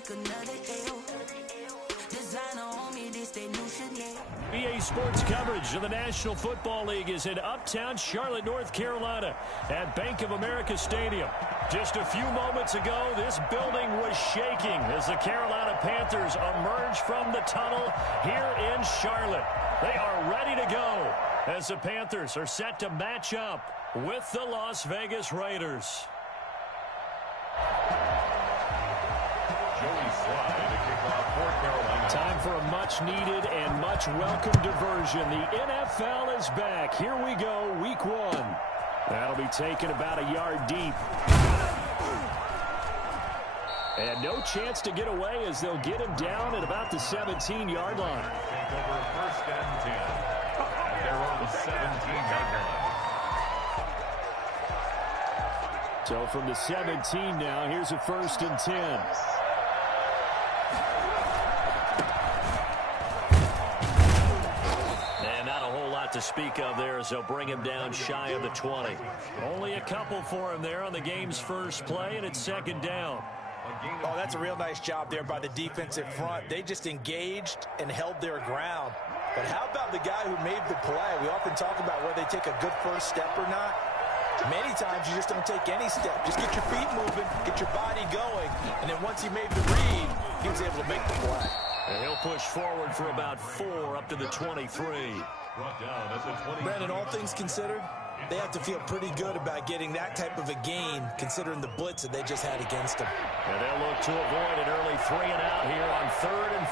take another L. Designer on me, this they new Chanel. EA Sports coverage of the National Football League is in uptown Charlotte, North Carolina at Bank of America Stadium. Just a few moments ago, this building was shaking as the Carolina Panthers emerged from the tunnel here in Charlotte. They are ready to go as the Panthers are set to match up with the Las Vegas Raiders. Time for a much-needed and much-welcome diversion. The NFL is back. Here we go, week one. That'll be taken about a yard deep. And no chance to get away as they'll get him down at about the 17-yard line. Take over first and 10. And they're on the 17-yard line. So from the 17 now, here's a first and 10. To speak of there as they'll bring him down shy of the 20. Only a couple for him there on the game's first play, and it's second down. Oh, that's a real nice job there by the defensive front. They just engaged and held their ground. But how about the guy who made the play? We often talk about whether they take a good first step or not. Many times you just don't take any step. Just get your feet moving, get your body going, and then once he made the read, he was able to make the play. And he'll push forward for about 4 up to the 23. Brandon, all things considered, they have to feel pretty good about getting that type of a gain, considering the blitz that they just had against them. And they'll look to avoid an early 3 and out here on 3rd and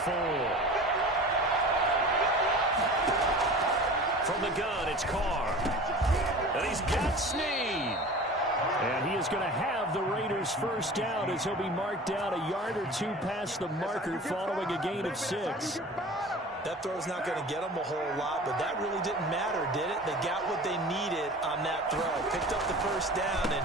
4. From the gun, it's Carr. And he's got Snead. And he is going to have the Raiders' first down as he'll be marked out a yard or 2 past the marker following a gain of 6. That throw's not going to get them a whole lot, but that really didn't matter, did it? They got what they needed on that throw. Picked up the first down, and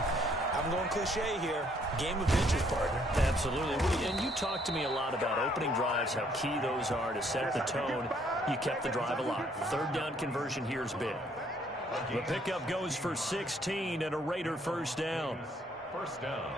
I'm going cliche here. Game of inches, partner. Absolutely. And you talked to me a lot about opening drives, how key those are to set the tone. You kept the drive alive. 3rd down conversion here is big. The pickup goes for 16 and a Raider first down. First down.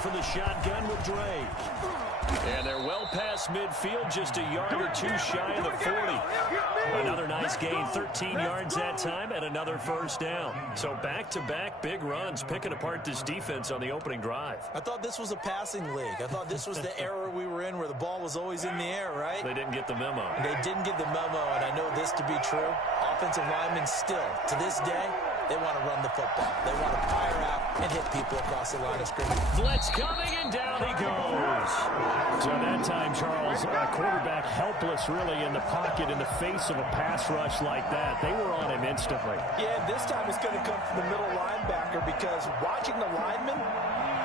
For the shotgun with Drake. And they're well past midfield, just a yard or 2 shy of the 40. Another nice gain, 13 yards that time, and another first down. So back-to-back big runs, picking apart this defense on the opening drive. I thought this was a passing league. I thought this was the era we were in where the ball was always in the air, right? They didn't get the memo. They didn't get the memo, and I know this to be true. Offensive linemen still, to this day, they want to run the football. They want to fire out and hit people across the line of scrimmage. Blitz coming, and down he goes. So that time, Charles, a quarterback helpless really in the pocket in the face of a pass rush like that. They were on him instantly. Yeah, this time it's going to come from the middle linebacker because watching the lineman,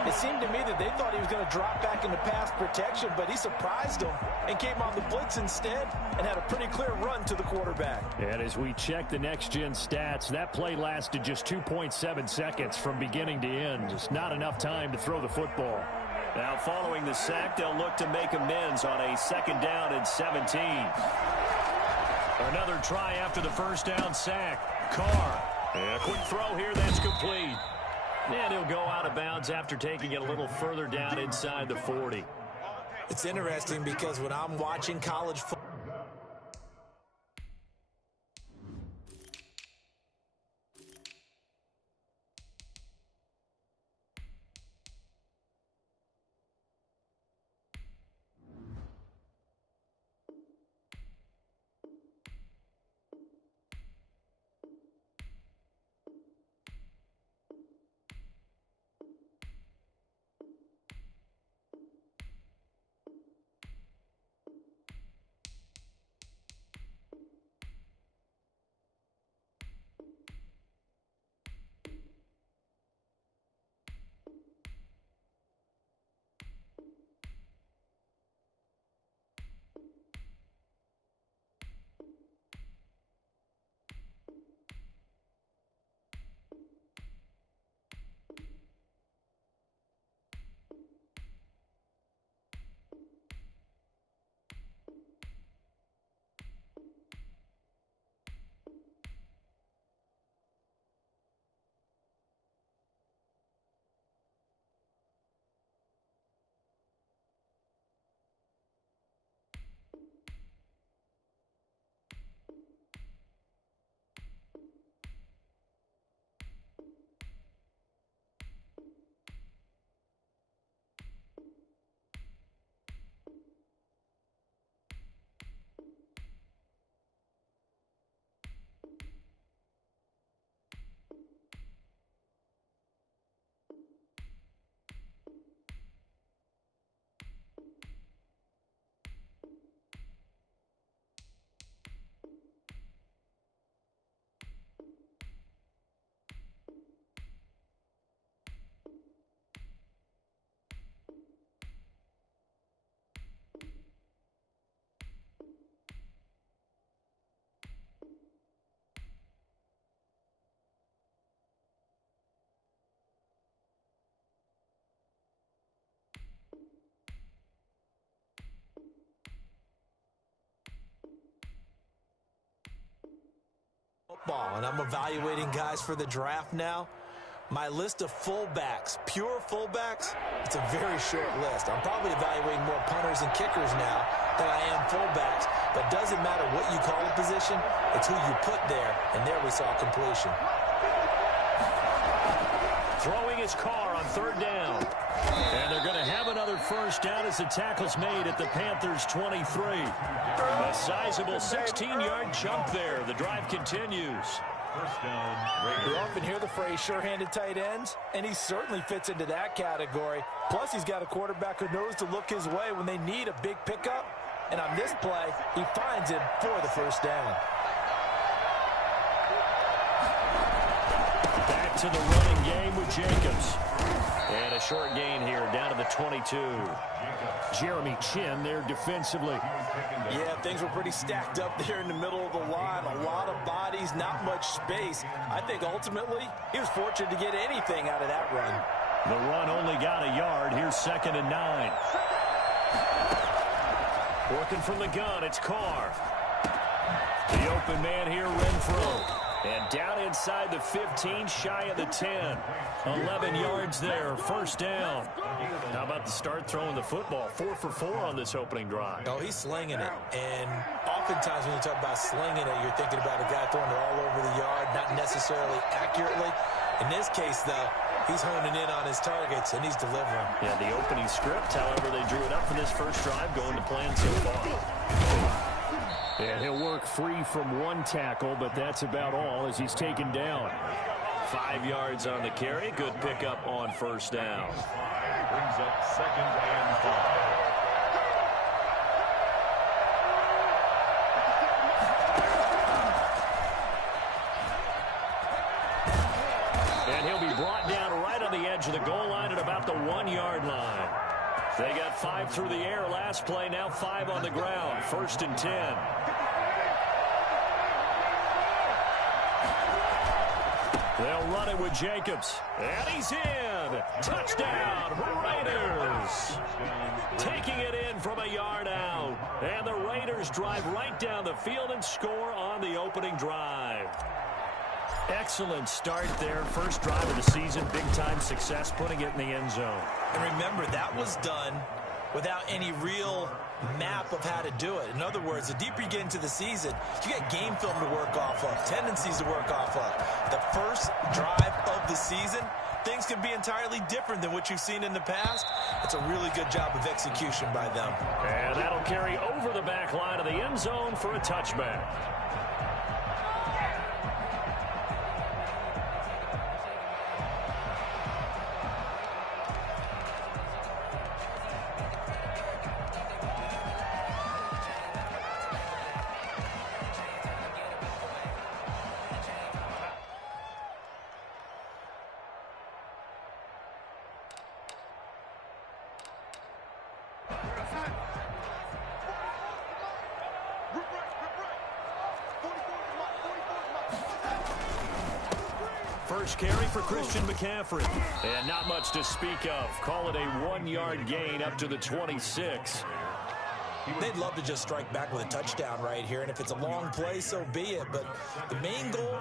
it seemed to me that they thought he was going to drop back into pass protection, but he surprised them and came on the blitz instead and had a pretty clear run to the quarterback. And as we check the next-gen stats, that play lasted just 2.7 seconds from beginning to end. Just not enough time to throw the football. Now following the sack, they'll look to make amends on a 2nd down and 17. Another try after the first down sack. Carr. And a quick throw here, that's complete. And he'll go out of bounds after taking it a little further down inside the 40. It's interesting because when I'm watching college football, football, and I'm evaluating guys for the draft now. My list of fullbacks, pure fullbacks, it's a very short list. I'm probably evaluating more punters and kickers now than I am fullbacks. But it doesn't matter what you call a position, it's who you put there, and there we saw completion. Throwing his car on third down. And they're going to have another first down as the tackle's made at the Panthers' 23. A sizable 16-yard jump there. The drive continues. First down, We often hear the phrase sure-handed tight ends, and he certainly fits into that category. Plus, he's got a quarterback who knows to look his way when they need a big pickup. And on this play, he finds him for the first down. Back to the running game with Jacobs. And a short gain here down to the 22. Jeremy Chin there defensively. Yeah, things were pretty stacked up there in the middle of the line. A lot of bodies, not much space. I think ultimately he was fortunate to get anything out of that run. The run only got a yard. Here's 2nd and 9. Working from the gun, it's Carr. The open man here, Renfro. And down inside the 15, shy of the 10. 11 yards there, first down. How about the start throwing the football? 4 for 4 on this opening drive. Oh, he's slinging it. And oftentimes when you talk about slinging it, you're thinking about a guy throwing it all over the yard, not necessarily accurately. In this case, though, he's honing in on his targets, and he's delivering. Yeah, the opening script, however, they drew it up for this first drive, going to plan so far. And he'll work free from one tackle, but that's about all as he's taken down. 5 yards on the carry. Good pickup on first down. brings up 2nd and 5. And he'll be brought down right on the edge of the goal line at about the 1-yard line. They got 5 through the air last play, now 5 on the ground. 1st and 10. They'll run it with Jacobs. And he's in. Touchdown, Raiders. Taking it in from a yard out. And the Raiders drive right down the field and score on the opening drive. Excellent start there. First drive of the season. Big-time success putting it in the end zone. And remember, that was done without any real map of how to do it. In other words, the deeper you get into the season, you get game film to work off of, tendencies to work off of. The first drive of the season, things can be entirely different than what you've seen in the past. It's a really good job of execution by them. And that'll carry over the back line of the end zone for a touchback. First carry for Christian McCaffrey. And not much to speak of. Call it a 1-yard gain up to the 26. They'd love to just strike back with a touchdown right here, and if it's a long play, so be it. But the main goal,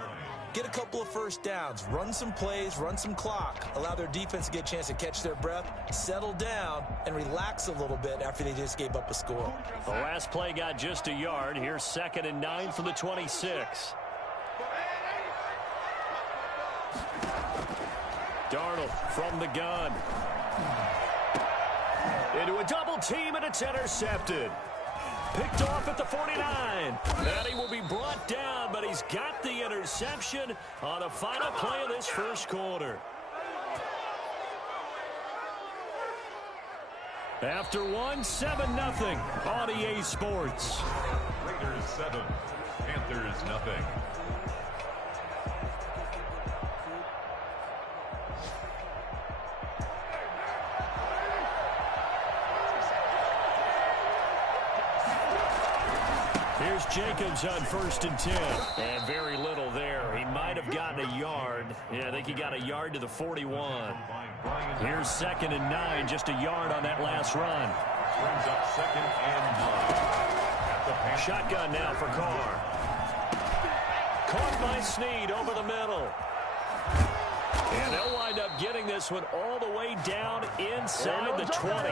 get a couple of first downs, run some plays, run some clock, allow their defense to get a chance to catch their breath, settle down, and relax a little bit after they just gave up a score. The last play got just a yard. Here's 2nd and 9 from the 26. Darnold from the gun. Into a double team, and it's intercepted. Picked off at the 49. And he will be brought down, but he's got the interception on the final play of this first quarter. After one, 7-0 on EA Sports. Raiders 7, Panthers nothing. Here's Jacobs on 1st and 10. And very little there. He might have gotten a yard. Yeah, I think he got a yard to the 41. Here's 2nd and 9, just a yard on that last run. Brings up 2nd and 9. Shotgun now for Carr. Caught by Snead over the middle. And they'll wind up getting this one all the way down inside the 20.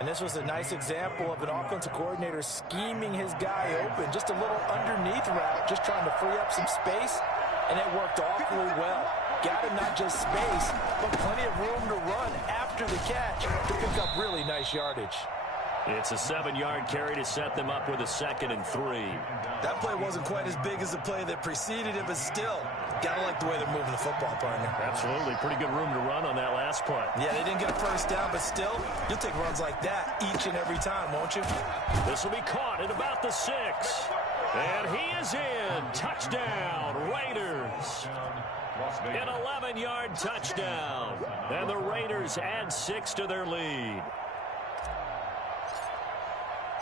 And this was a nice example of an offensive coordinator scheming his guy open. Just a little underneath route, just trying to free up some space, and it worked awfully well. Got him not just space, but plenty of room to run after the catch to pick up really nice yardage. It's a 7-yard carry to set them up with a 2nd and 3. That play wasn't quite as big as the play that preceded it, but still, gotta like the way they're moving the football, partner. Absolutely. Pretty good room to run on that last play. Yeah, they didn't get a first down, but still, you'll take runs like that each and every time, won't you? This will be caught at about the 6. And he is in. Touchdown, Raiders. An 11-yard touchdown. And the Raiders add 6 to their lead.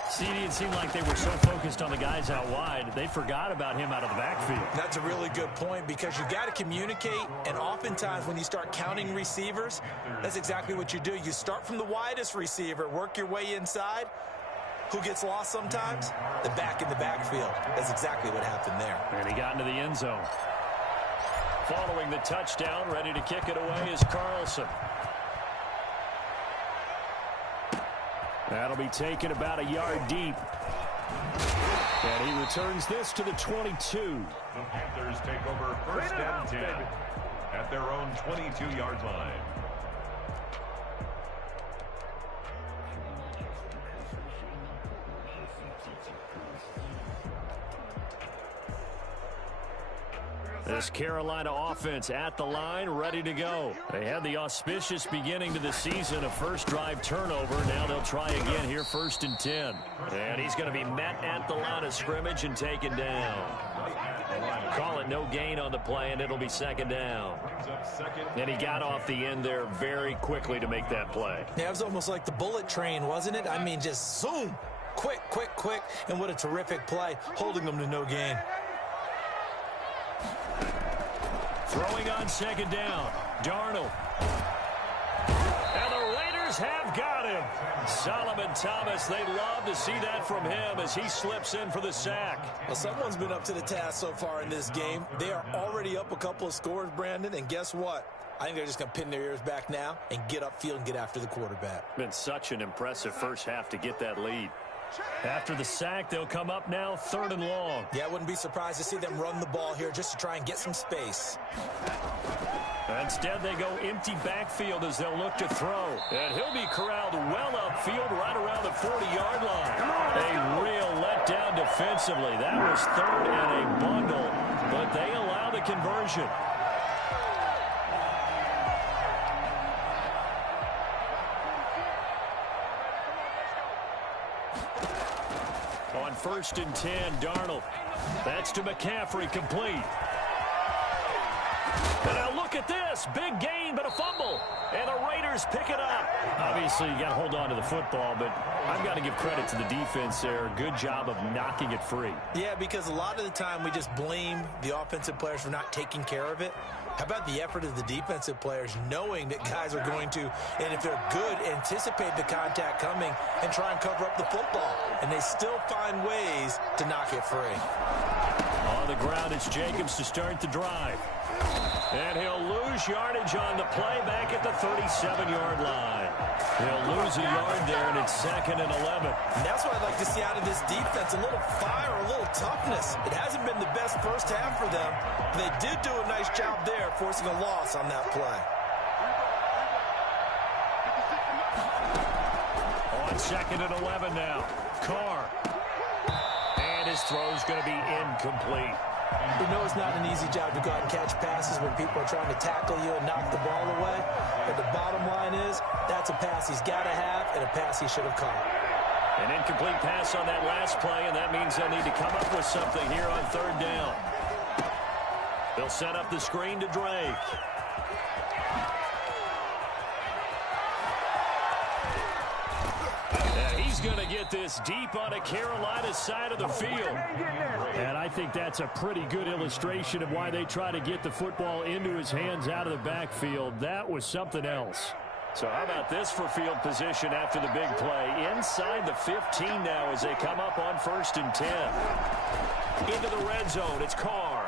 CD, it seemed like they were so focused on the guys out wide, they forgot about him out of the backfield. That's a really good point because you got to communicate, and oftentimes when you start counting receivers, that's exactly what you do. You start from the widest receiver, work your way inside. Who gets lost sometimes? The back in the backfield. That's exactly what happened there. And he got into the end zone. Following the touchdown, ready to kick it away is Carlson. That'll be taken about a yard deep. And he returns this to the 22. The Panthers take over 1st and 10 at their own 22-yard line. This Carolina offense at the line, ready to go. They had the auspicious beginning to the season, a first drive turnover. Now they'll try again here, 1st and 10. And he's going to be met at the line of scrimmage and taken down. Call it no gain on the play, and it'll be 2nd down. And he got off the end there very quickly to make that play. Yeah, it was almost like the bullet train, wasn't it? I mean, just zoom. Quick, quick, quick. And what a terrific play, holding them to no gain. Throwing on 2nd down, Darnold. And the Raiders have got him. Solomon Thomas, they love to see that from him as he slips in for the sack. Well, someone's been up to the task so far in this game. They are already up a couple of scores, Brandon, and guess what? I think they're just going to pin their ears back now and get upfield and get after the quarterback. Been such an impressive first half to get that lead. After the sack, they'll come up now 3rd and long. Yeah, I wouldn't be surprised to see them run the ball here just to try and get some space. Instead, they go empty backfield as they'll look to throw. And he'll be corralled well upfield right around the 40-yard line. A real letdown defensively. That was 3rd and a bundle, but they allow the conversion. On 1st and 10, Darnold. That's to McCaffrey, complete. And now look at this. Big gain, but a fumble. And the Raiders pick it up. Obviously, you got to hold on to the football, but I've got to give credit to the defense there. Good job of knocking it free. Yeah, because a lot of the time we just blame the offensive players for not taking care of it. How about the effort of the defensive players knowing that guys are going to, and if they're good, anticipate the contact coming and try and cover up the football. And they still find ways to knock it free. On the ground, it's Jacobs to start the drive. And he'll lose yardage on the play back at the 37-yard line. He'll lose a yard there, and it's 2nd and 11. And that's what I'd like to see out of this defense, a little fire, a little toughness. It hasn't been the best first half for them. They did do a nice job there, forcing a loss on that play. On 2nd and 11 now, Carr. And his throw's going to be incomplete. You know it's not an easy job to go out and catch passes when people are trying to tackle you and knock the ball away. But the bottom line is, that's a pass he's got to have and a pass he should have caught. An incomplete pass on that last play, and that means they'll need to come up with something here on 3rd down. They'll set up the screen to Drake. He's going to get this deep on a Carolina side of the field. And I think that's a pretty good illustration of why they try to get the football into his hands out of the backfield. That was something else. So how about this for field position after the big play? Inside the 15 now as they come up on 1st and 10. into the red zone. It's Carr.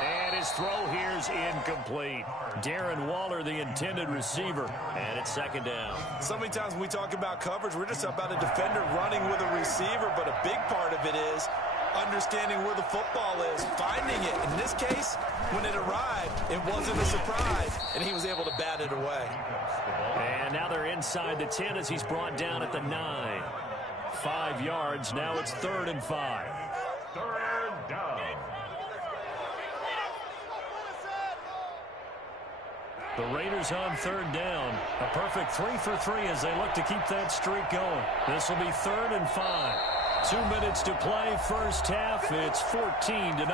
And his throw here is incomplete. Darren Waller, the intended receiver, and it's second down. So many times when we talk about coverage, we're just about a defender running with a receiver, but a big part of it is understanding where the football is, finding it. In this case, when it arrived, it wasn't a surprise, and he was able to bat it away. And now they're inside the 10 as he's brought down at the 9. 5 yards. Now it's 3rd and 5. Third down. The Raiders on 3rd down. A perfect 3 for 3 as they look to keep that streak going. This will be 3rd and 5. 2 minutes to play. First half. It's 14-0.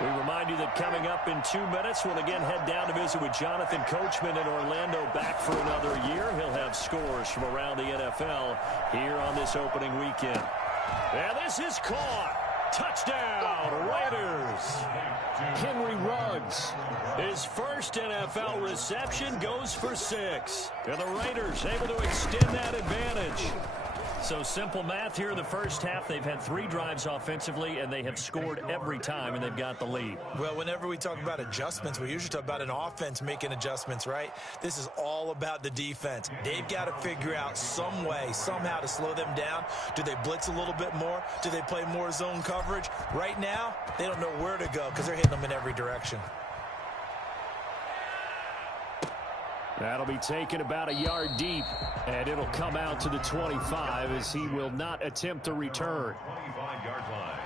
We remind you that coming up in 2 minutes, we'll again head down to visit with Jonathan Coachman in Orlando, back for another year. He'll have scores from around the NFL here on this opening weekend. And this is caught. Touchdown, Raiders. Henry Ruggs, his first NFL reception, goes for 6. And the Raiders able to extend that advantage. So simple math here in the first half. They've had 3 drives offensively, and they have scored every time, and they've got the lead. Well, whenever we talk about adjustments, we usually talk about an offense making adjustments, right? This is all about the defense. They've got to figure out some way, somehow to slow them down. Do they blitz a little bit more? Do they play more zone coverage? Right now, they don't know where to go because they're hitting them in every direction. That'll be taken about a yard deep, and it'll come out to the 25 as he will not attempt to return. 25-yard line.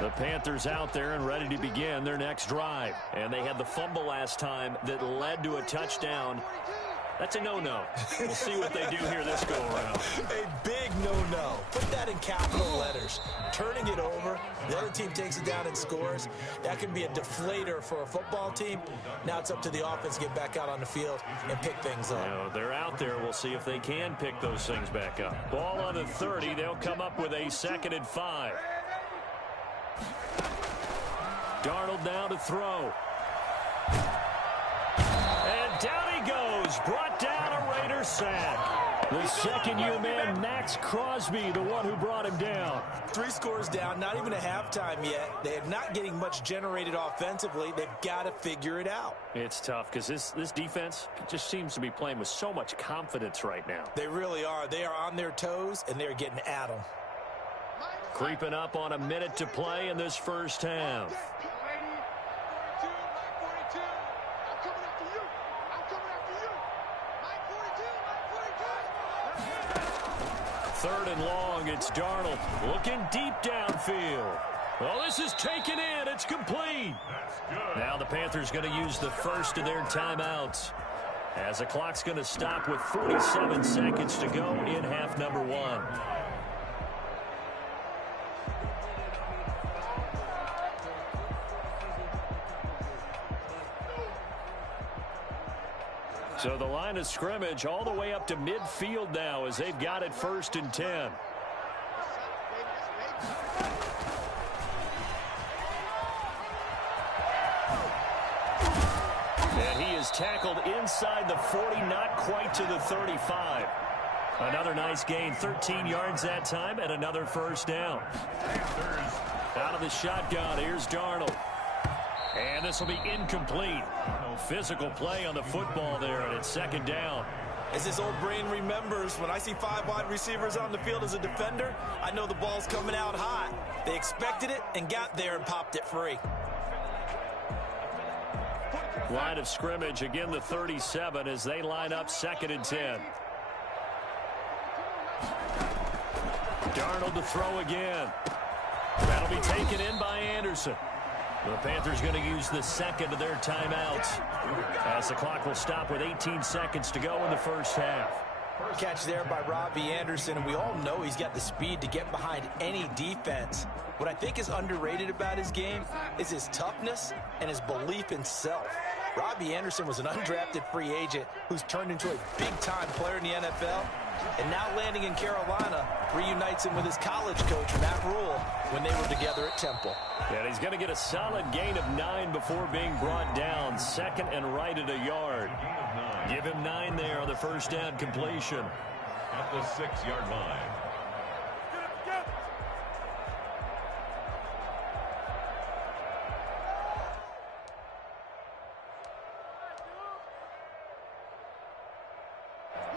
The Panthers out there and ready to begin their next drive. And they had the fumble last time that led to a touchdown. That's a no-no. We'll see what they do here this go-around. A big no-no. Put that in capital letters. Turning it over, the other team takes it down and scores. That can be a deflator for a football team. Now it's up to the offense to get back out on the field and pick things up. You know, they're out there. We'll see if they can pick those things back up. Ball on the 30. They'll come up with a 2nd and 5. Darnold now to throw. And down he goes. Brought down a Raider sack. The second-year man, Max Crosby, the one who brought him down. 3 scores down, not even a halftime yet. They're not getting much generated offensively. They've got to figure it out. It's tough because this defense just seems to be playing with so much confidence right now. They really are. They are on their toes, and they're getting at them. Creeping up on a minute to play in this first half. Third and long, it's Darnold looking deep downfield. Well, this is taken in. It's complete. Now the Panthers going to use the first of their timeouts as the clock's going to stop with 47 seconds to go in half number 1. So the line of scrimmage all the way up to midfield now as they've got it 1st and 10. And he is tackled inside the 40, not quite to the 35. Another nice gain, 13 yards that time, and another first down. Out of the shotgun, here's Darnold. And this will be incomplete. Physical play on the football there, and it's 2nd down. As his old brain remembers, when I see 5 wide receivers on the field as a defender, I know the ball's coming out hot. They expected it and got there and popped it free. Line of scrimmage, again the 37 as they line up 2nd and 10. Darnold to throw again. That'll be taken in by Anderson. The Panthers going to use the 2nd of their timeouts as the clock will stop with 18 seconds to go in the first half. Catch there by Robbie Anderson, and we all know he's got the speed to get behind any defense. What I think is underrated about his game is his toughness and his belief in self. Robbie Anderson was an undrafted free agent who's turned into a big-time player in the NFL, and now landing in Carolina reunites him with his college coach, Matt Rule, when they were together at Temple. And he's going to get a solid gain of 9 before being brought down. Second and right at a yard. Give him 9 there on the first down completion. At the 6-yard line.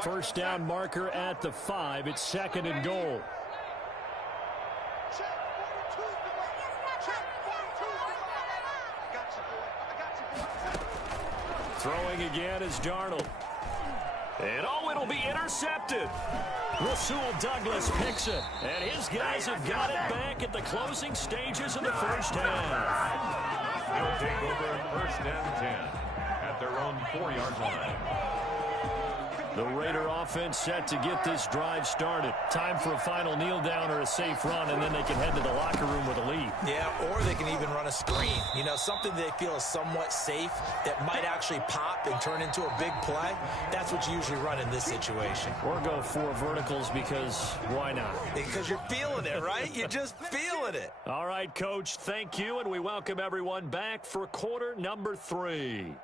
First down marker at the 5. It's second and goal. Throwing again is Darnold. And it'll be intercepted. Rasul Douglas picks it. And his guys have got it back at the closing stages of the first half. They'll take over first and 10 at their own 4-yard line. The Raider offense set to get this drive started. Time for a final kneel down or a safe run, and then they can head to the locker room with a lead. Yeah, or they can even run a screen. You know, something they feel is somewhat safe that might actually pop and turn into a big play. That's what you usually run in this situation. Or go 4 verticals because why not? Because you're feeling it, right? You're just feeling it. All right, Coach, thank you, and we welcome everyone back for quarter number 3.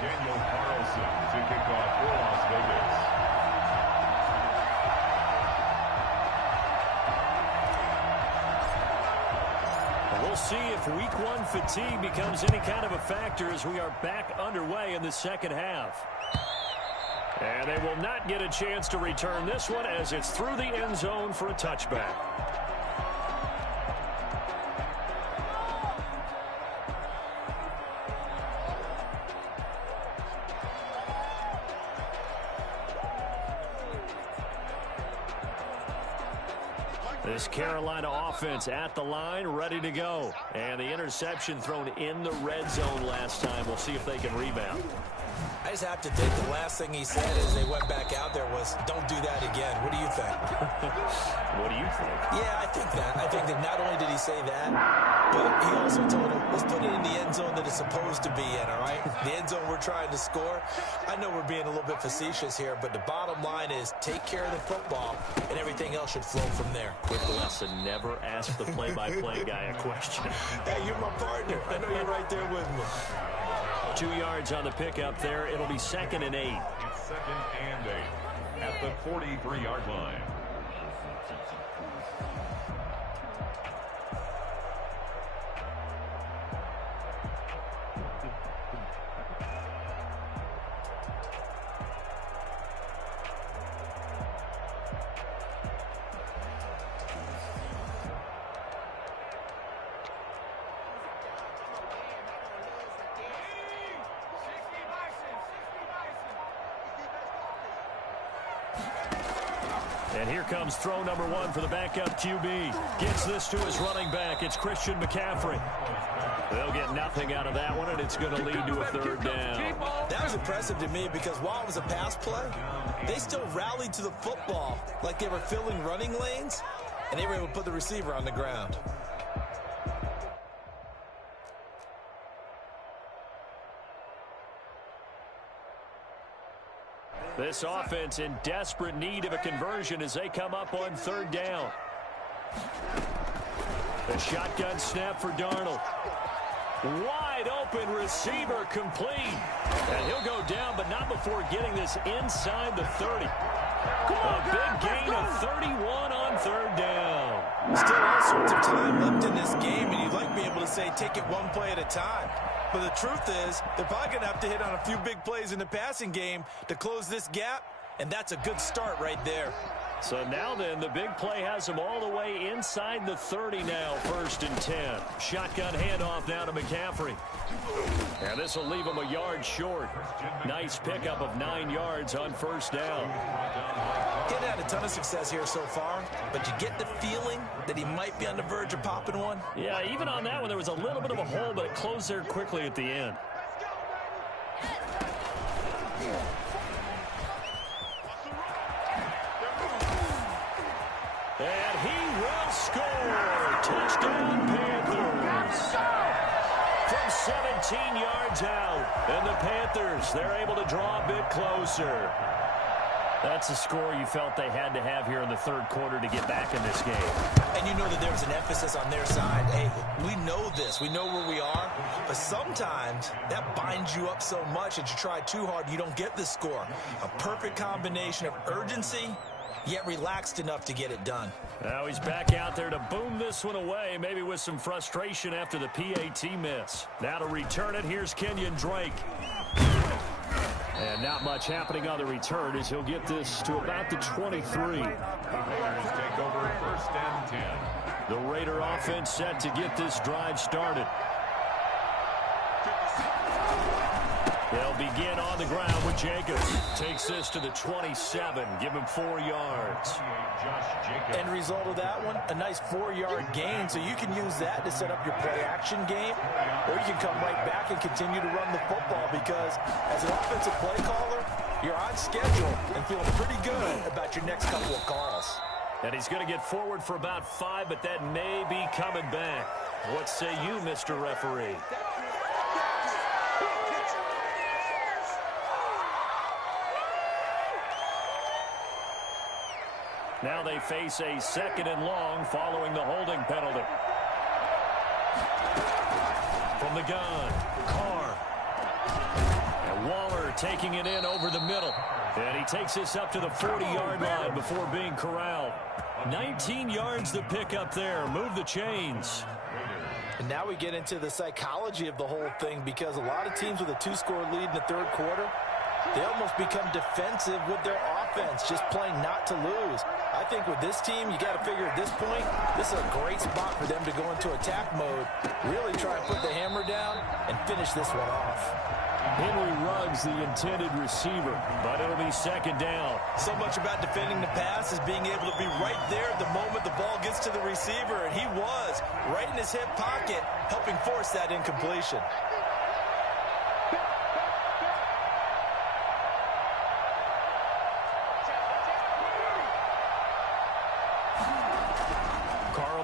Daniel Carlson to kick off for Las Vegas. We'll see if week 1 fatigue becomes any kind of a factor as we are back underway in the second half. And they will not get a chance to return this one as it's through the end zone for a touchback. This Carolina offense at the line, ready to go. And the interception thrown in the red zone last time. We'll see if they can rebound. I just have to think the last thing he said as they went back out there was, don't do that again. What do you think? What do you think? Yeah, I think that. I think that not only did he say that, but he also told him, let's put it in the end zone that it's supposed to be in, all right? The end zone we're trying to score. I know we're being a little bit facetious here, but the bottom line is take care of the football, and everything else should flow from there. Quick lesson, never ask the play-by-play guy a question. Hey, you're my partner. I know you're right there with me. 2 yards on the pickup there. It'll be second and 8. It's second and 8 at the 43-yard line. And here comes throw number 1 for the backup QB. Gets this to his running back. It's Christian McCaffrey. They'll get nothing out of that one, and it's going to lead to a third down. That was impressive to me because while it was a pass play, they still rallied to the football like they were filling running lanes, and they were able to put the receiver on the ground. This offense in desperate need of a conversion as they come up on third down. The shotgun snap for Darnold. Wide open receiver complete. And he'll go down, but not before getting this inside the 30. A big gain of 31 on third down. Still all sorts of time left in this game, and you'd like to be able to say take it one play at a time. But the truth is, they're probably going to have to hit on a few big plays in the passing game to close this gap, and that's a good start right there. So now then, the big play has them all the way inside the 30 now, first and 10. Shotgun handoff now to McCaffrey. And this will leave him a yard short. Nice pickup of 9 yards on first down. He hasn't had a ton of success here so far, but you get the feeling that he might be on the verge of popping one. Yeah, even on that one, there was a little bit of a hole, but it closed there quickly at the end. And he will score. Touchdown, Panthers. from 17 yards out. And the Panthers, they're able to draw a bit closer. That's a score you felt they had to have here in the third quarter to get back in this game. And you know that there was an emphasis on their side. Hey, we know this. We know where we are. But sometimes that binds you up so much that you try too hard, you don't get the score. A perfect combination of urgency, yet relaxed enough to get it done. Now he's back out there to boom this one away, maybe with some frustration after the PAT miss. Now to return it, here's Kenyon Drake. And not much happening on the return as he'll get this to about the 23. Raiders take over 1st and 10. The Raider offense set to get this drive started. They'll begin on the ground with Jacobs. Takes this to the 27. Give him 4 yards. End result of that one, a nice 4-yard gain. So you can use that to set up your play-action game, or you can come right back and continue to run the football because as an offensive play caller, you're on schedule and feeling pretty good about your next couple of calls. And he's going to get forward for about 5, but that may be coming back. What say you, Mr. Referee? Now they face a 2nd and long following the holding penalty. From the gun, Carr. And Waller taking it in over the middle. And he takes this up to the 40-yard line before being corralled. 19 yards to pick up there. Move the chains. And now we get into the psychology of the whole thing because a lot of teams with a 2-score lead in the third quarter, they almost become defensive with their offense, just playing not to lose. I think with this team, you got to figure at this point, this is a great spot for them to go into attack mode, really try and put the hammer down and finish this one off. Henry Ruggs, the intended receiver, but it'll be 2nd down. So much about defending the pass is being able to be right there the moment the ball gets to the receiver, and he was right in his hip pocket, helping force that incompletion.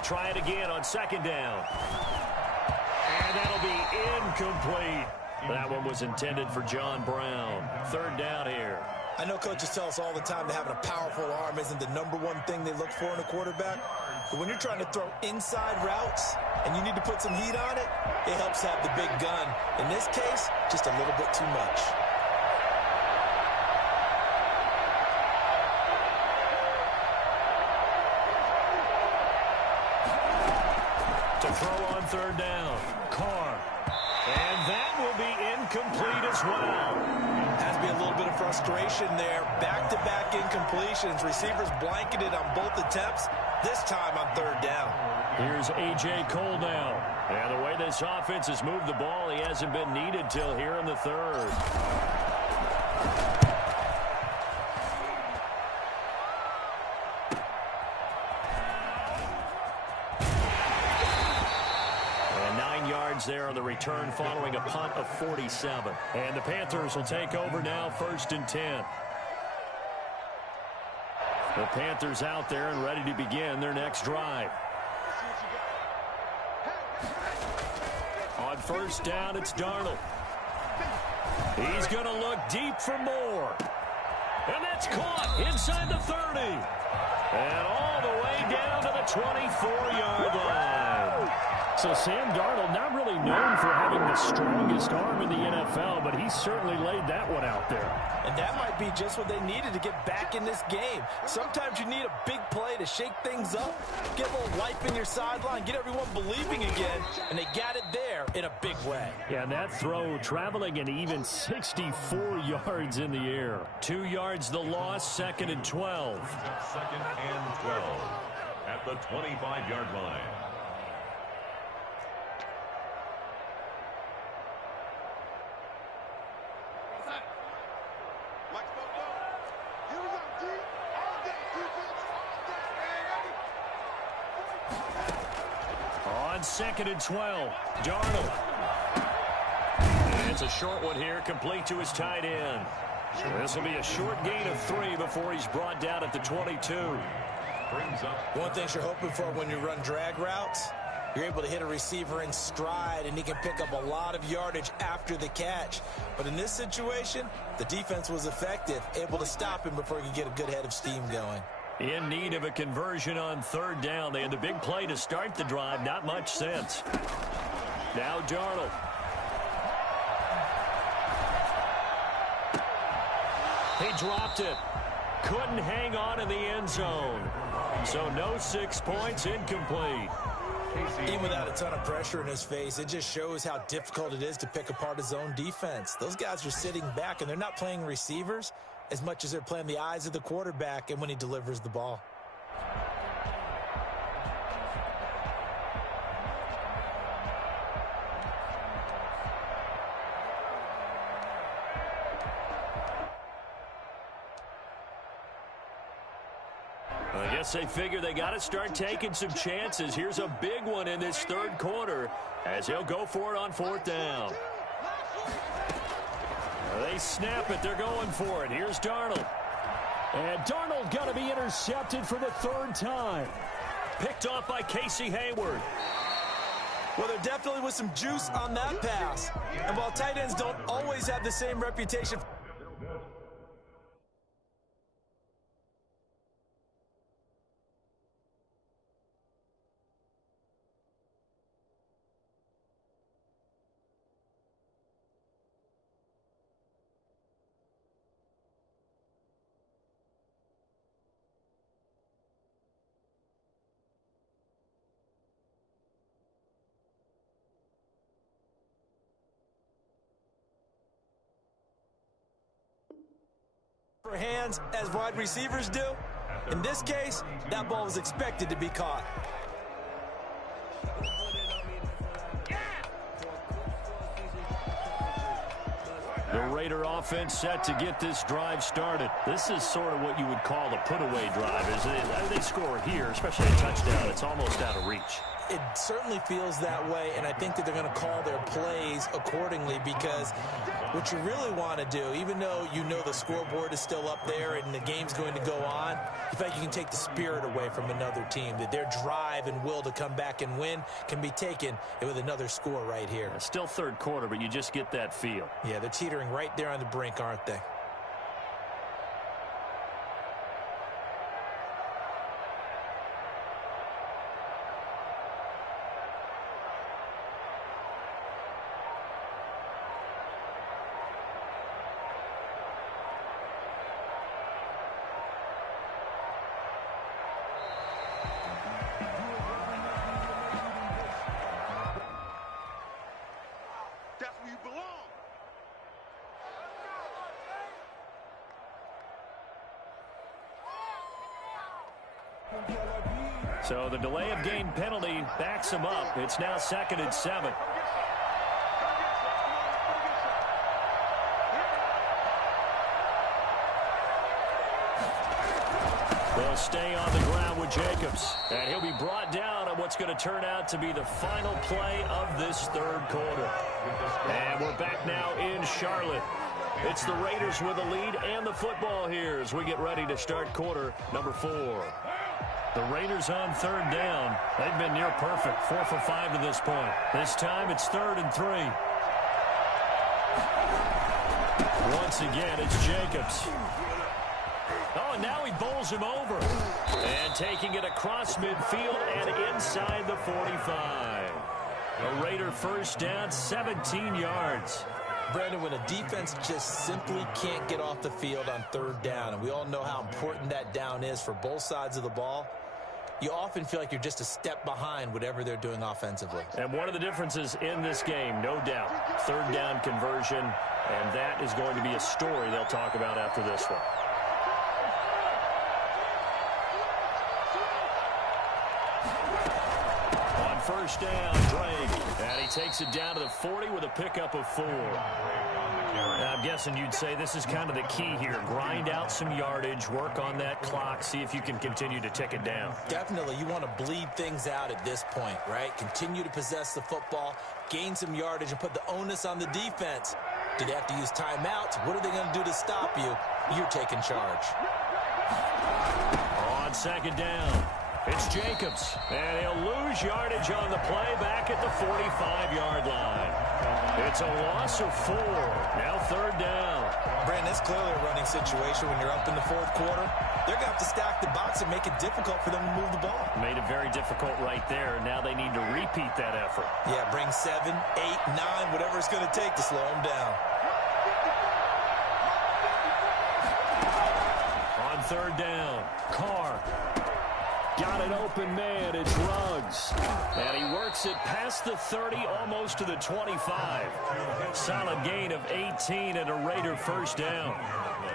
Try it again on 2nd down. And that'll be incomplete. That one was intended for John Brown. 3rd down here. I know coaches tell us all the time that having a powerful arm isn't the #1 thing they look for in a quarterback. But when you're trying to throw inside routes and you need to put some heat on it, it helps have the big gun. In this case, just a little bit too much. To throw on 3rd down, Carr. And that will be incomplete as well. Has to be a little bit of frustration there. Back-to-back incompletions. Receivers blanketed on both attempts, this time on 3rd down. Here's A.J. Cole now. And the way this offense has moved the ball, he hasn't been needed till here in the 3rd. There on the return following a punt of 47. And the Panthers will take over now 1st and 10. The Panthers out there and ready to begin their next drive. On 1st down, it's Darnold. He's going to look deep for more. And that's caught inside the 30. And all the way down to the 24-yard line. So Sam Darnold, not really known for having the strongest arm in the NFL, but he certainly laid that one out there. And that might be just what they needed to get back in this game. Sometimes you need a big play to shake things up, get a little life in your sideline, get everyone believing again, and they got it there in a big way. Yeah, and that throw traveling an even 64 yards in the air. 2 yards the loss, 2nd and 12. 2nd and 12 at the 25-yard line. On 2nd and 12, Darnold. And it's a short one here, complete to his tight end. This will be a short gain of 3 before he's brought down at the 22. Brings up one thing you're hoping for when you run drag routes, You're able to hit a receiver in stride, and he can pick up a lot of yardage after the catch. But in this situation, the defense was effective, able to stop him before he could get a good head of steam going. In need of a conversion on third down. They had the big play to start the drive. Not much sense. Now Darnold. He dropped it. Couldn't hang on in the end zone. So no 6 points, incomplete. Even without a ton of pressure in his face, it just shows how difficult it is to pick apart his own defense. Those guys are sitting back, and they're not playing receivers as much as they're playing the eyes of the quarterback and when he delivers the ball. I guess they figure they got to start taking some chances. Here's a big one in this third quarter as he'll go for it on fourth down. They snap it. They're going for it. Here's Darnold. And Darnold going to be intercepted for the third time. Picked off by Casey Hayward. Well, there definitely was some juice on that pass. And while tight ends don't always have the same reputation, for hands as wide receivers do. In this case, that ball was expected to be caught. The Raider offense set to get this drive started. This is sort of what you would call the put-away drive, isn't it? They score here, especially a touchdown. It's almost out of reach. It certainly feels that way, and I think that they're going to call their plays accordingly, because what you really want to do, even though you know the scoreboard is still up there and the game's going to go on, you feel like you can take the spirit away from another team, that their drive and will to come back and win can be taken with another score right here. It's still third quarter, but you just get that feel. Yeah, they're teetering right there on the brink, aren't they? So the delay of game penalty backs him up. It's now 2nd and 7. They'll stay on the ground with Jacobs. And he'll be brought down on what's going to turn out to be the final play of this third quarter. And we're back now in Charlotte. It's the Raiders with the lead and the football here as we get ready to start quarter number 4. The Raiders on third down. They've been near perfect, 4 for 5 to this point. This time it's 3rd and 3. Once again, it's Jacobs. Oh, and now he bowls him over. And taking it across midfield and inside the 45. A Raider first down, 17 yards. Brandon, when a defense just simply can't get off the field on third down, and we all know how important that down is for both sides of the ball, you often feel like you're just a step behind whatever they're doing offensively. And one of the differences in this game, no doubt, third down conversion, and that is going to be a story they'll talk about after this one. On first down, Drake, and he takes it down to the 40 with a pickup of 4. I'm guessing you'd say this is kind of the key here. Grind out some yardage, work on that clock, see if you can continue to tick it down. Definitely. You want to bleed things out at this point, right? Continue to possess the football, gain some yardage, and put the onus on the defense. Do they have to use timeouts? What are they going to do to stop you? You're taking charge. On second down. It's Jacobs, and he'll lose yardage on the play back at the 45-yard line. It's a loss of 4. Now 3rd down. Brandon, it's clearly a running situation when you're up in the 4th quarter. They're going to have to stack the box and make it difficult for them to move the ball. Made it very difficult right there. Now they need to repeat that effort. Yeah, bring 7, 8, 9, whatever it's going to take to slow them down. On 3rd down, Carr. Got an open man. It's Ruggs. And he works it past the 30, almost to the 25. Solid gain of 18 and a Raider first down.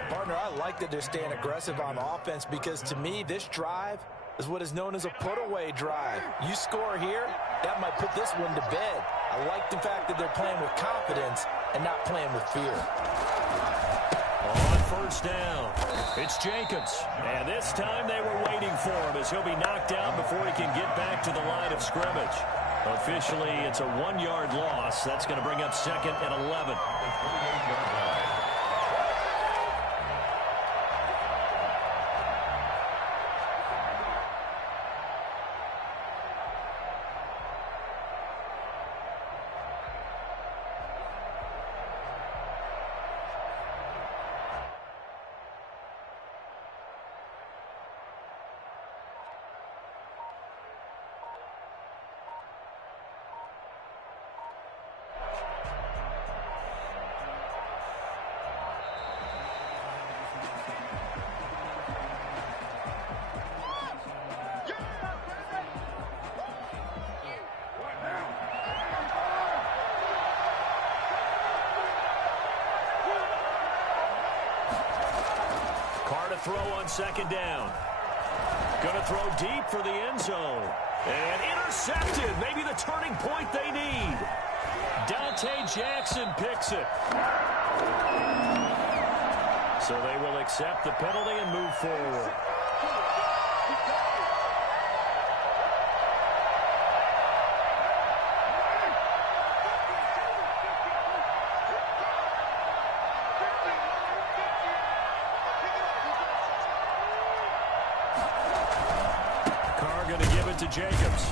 Partner, I like that they're staying aggressive on offense because, to me, this drive is what is known as a put-away drive. You score here, that might put this one to bed. I like the fact that they're playing with confidence and not playing with fear. On 1st down, it's Jacobs. And this time they were waiting for him as he'll be knocked down before he can get back to the line of scrimmage. Officially, it's a 1-yard loss. That's going to bring up 2nd and 11. Throw on 2nd down. Going to throw deep for the end zone. And intercepted. Maybe the turning point they need. Dante Jackson picks it. So they will accept the penalty and move forward. To Jacobs.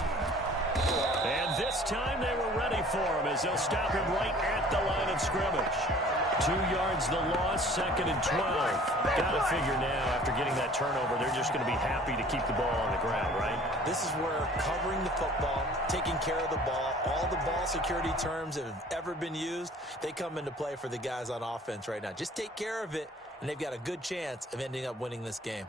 And this time they were ready for him as they'll stop him right at the line of scrimmage. 2 yards the loss, 2nd and 12. Got to figure now, after getting that turnover, they're just going to be happy to keep the ball on the ground, right? This is where covering the football, taking care of the ball, all the ball security terms that have ever been used, they come into play for the guys on offense right now. Just take care of it, and they've got a good chance of ending up winning this game.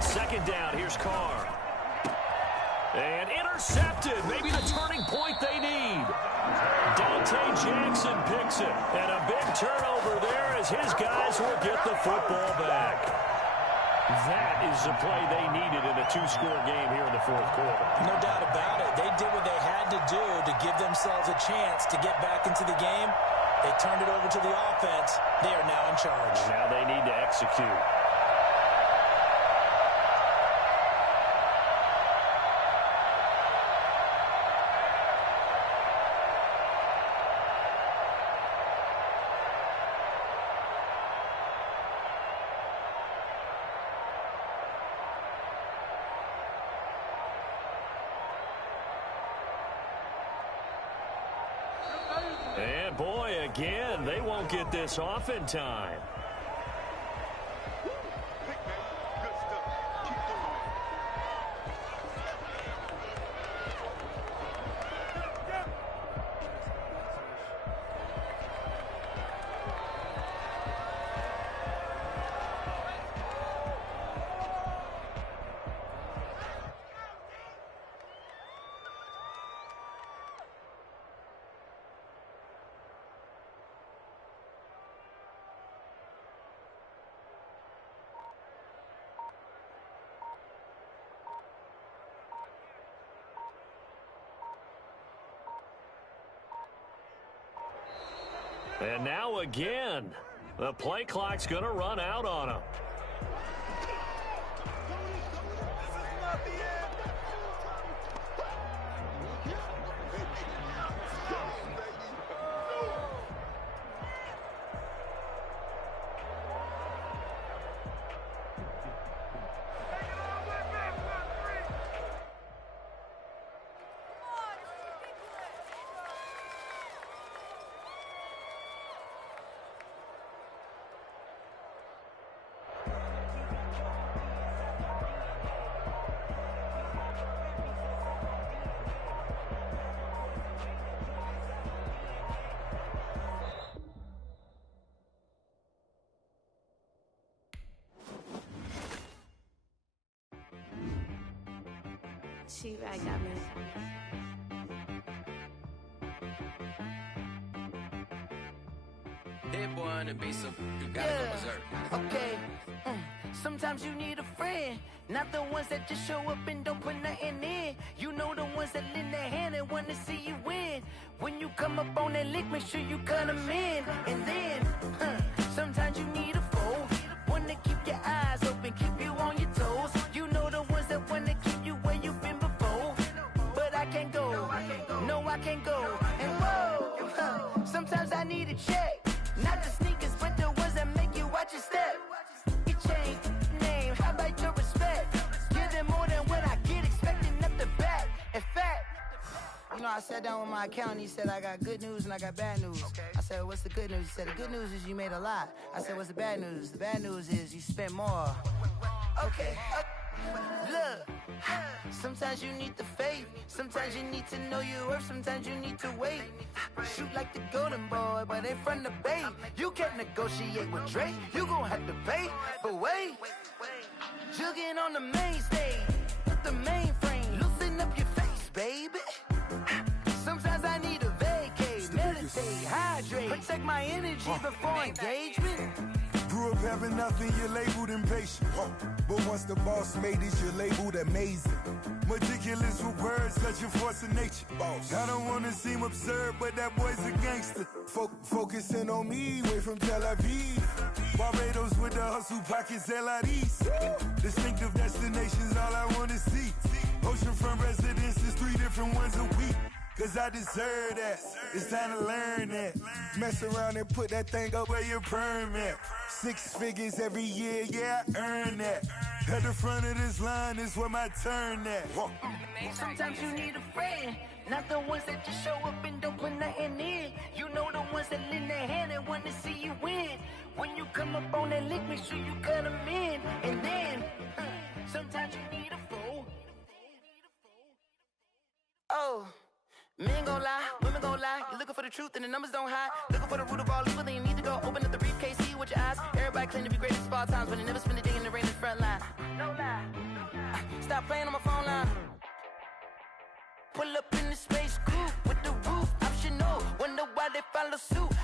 Second down, here's Carr. And intercepted. Maybe the turning point they need. Dante Jackson picks it. And a big turnover there as his guys will get the football back. That is the play they needed in a two-score game here in the fourth quarter. No doubt about it. They did what they had to do to give themselves a chance to get back into the game. They turned it over to the offense. They are now in charge. Now they need to execute. And boy, again, they won't get this off in time. And now again, the play clock's going to run out on them. She right got me. Hit boy on the beat, so you gotta go berserk. Okay. Sometimes you need a friend, not the ones that just show up and don't put nothing in. You know the ones that lend their hand and want to see you win. When you come up on that lick, make sure you cut them in. And then, sometimes you need a foe, one to keep your eyes open, keep you on your toes. You know the ones that want to keep you where you've been before. But I can't go, no I can't go. And whoa, sometimes I need a check. Not the sneakers, but the ones that make you watch your step. You change name, how about your respect? Give them more than what I get, expecting up the back. In fact, you know, I sat down with my accountant, he said, I got good news and I got bad news. I said, what's the good news? He said, the good news is you made a lot. I said, what's the bad news? The bad news is you spent more. Okay. Look, sometimes you need the faith, sometimes you need to know your worth, sometimes you need to wait. Shoot like the golden boy, but ain't from the bay. You can't negotiate with Drake, you gon' have to pay. But wait, jugging on the main stage, with the mainframe, loosen up your face, baby. Sometimes I need a vacate, meditate, hydrate, protect my energy before engagement. Grew up having nothing, you're labeled impatient. But once the boss made it, you're labeled amazing. Meticulous with words, such a force of nature. I don't want to seem absurd, but that boy's a gangster. Focusing on me, way from Tel Aviv. Barbados with the hustle pockets, LIDs. Distinctive destinations, all I want to see. Oceanfront residences, 3 different ones a week. Cause I deserve that, it's time to learn that. Mess around and put that thing up where your permit. 6 figures every year, yeah, I earn that. At the front of this line is where my turn at. Sometimes you need a friend, not the ones that just show up and don't put nothing in. You know the ones that lend their hand and want to see you win. When you come up on that lick, make sure you cut them in. And then, sometimes you need a fool. Oh. Men gon' lie, women gon' lie. You're looking for the truth and the numbers don't hide. Looking for the root of all evil, then you need to go open up the briefcase, see with your eyes. Everybody claim to be great at small times, but they never spend a day in the rain in the front line. No lie. Stop playing on my phone line. Pull up in the space coupe with the roof optional. Wonder why they follow suit.